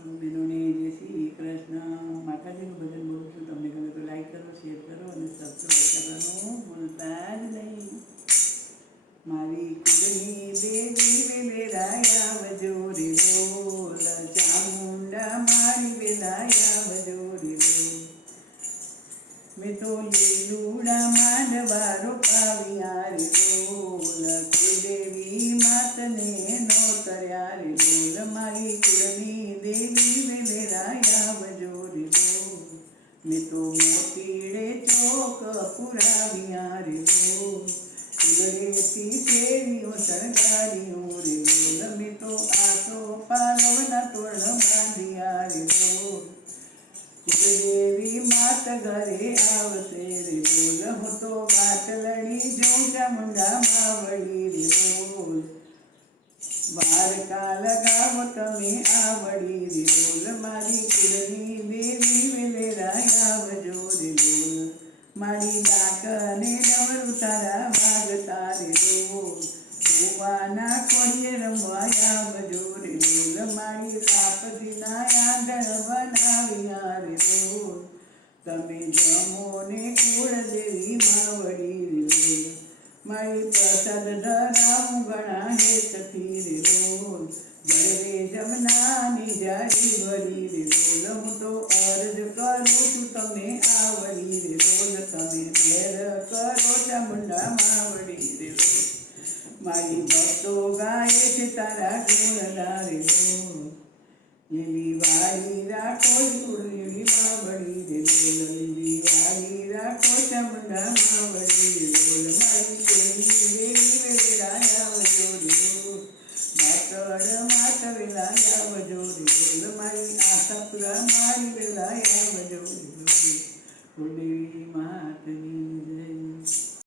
સૌ બહેનોને જય શ્રી કૃષ્ણ. માતાજીનું ભજન બોલું છું. તમને ગમે તો લાઈક કરો, શેર કરો અને સબસ્ક્રાઈબ કરવાનું ભૂલતા જ નહીં. મારી કુળની દેવી વેલાયા આવજો રે બોલ, ચામુંડા મારી વેલાયા આવજો રે બોલ. મેં તો લીલુડા માંડવા રોપાવ્યા રે બોલ, કુળદેવી માતને નો તર્યા રે બોલ. મારી કુળની દેવી વેલાયા આવજો રે બોલ. મેં તો મોતીડે ચોક પુરાવ્યા રે બોલ, કુળેથી શેરીઓ શણગાર્યો રે બોલ. મેં તો આસો પાલવના તોરણ બાંધ્યા રે બોલ, કુળદેવી માત ઘરે આવશે રે બોલ. હું તો વાટલડી જોઉં ચામુંડા માવડી રે બોલ, દ્વારકા લગાવો તમે આવડી રે બોલ. મારી કુળની દેવી વેલેરાય આવજો રે બોલ. મારી ડાકને ડમરું તારા વાગતા રે બોલ, ભુવાના કોળીએ રમવા આવજો રે બોલ. મારી લાપસીના આંધણ બનાવ્યા રે બોલ, તમે જમો ને કુળદેવી માવડી રે બોલ. મારી પ્રસાદ ધરાવું ઘણા હેતથી રે બોલ, જળવે જમનાની જારી ભરી રે બોલ. હું તો અરજ કરું છું તમે આવડી રે બોલ, તમે મેર કરો ચામુંડા માવડી રે બોલ. મારી ભક્તો ગાય છે તારા ગુણના રે બોલ, લીલી વાળી રાખો લીલી માવડી રે બોલ, લીલી વાળી રાખો ચામુંડા માવડી રે બોલ. મારી કુળની દેવી વેલાયા આવજો રે બોલ, માતડ માત વેલાયા આવજો રે બોલ. મારી આશાપુરા મારી વેલાયા આવજો રે બોલ. કુળદેવી માતની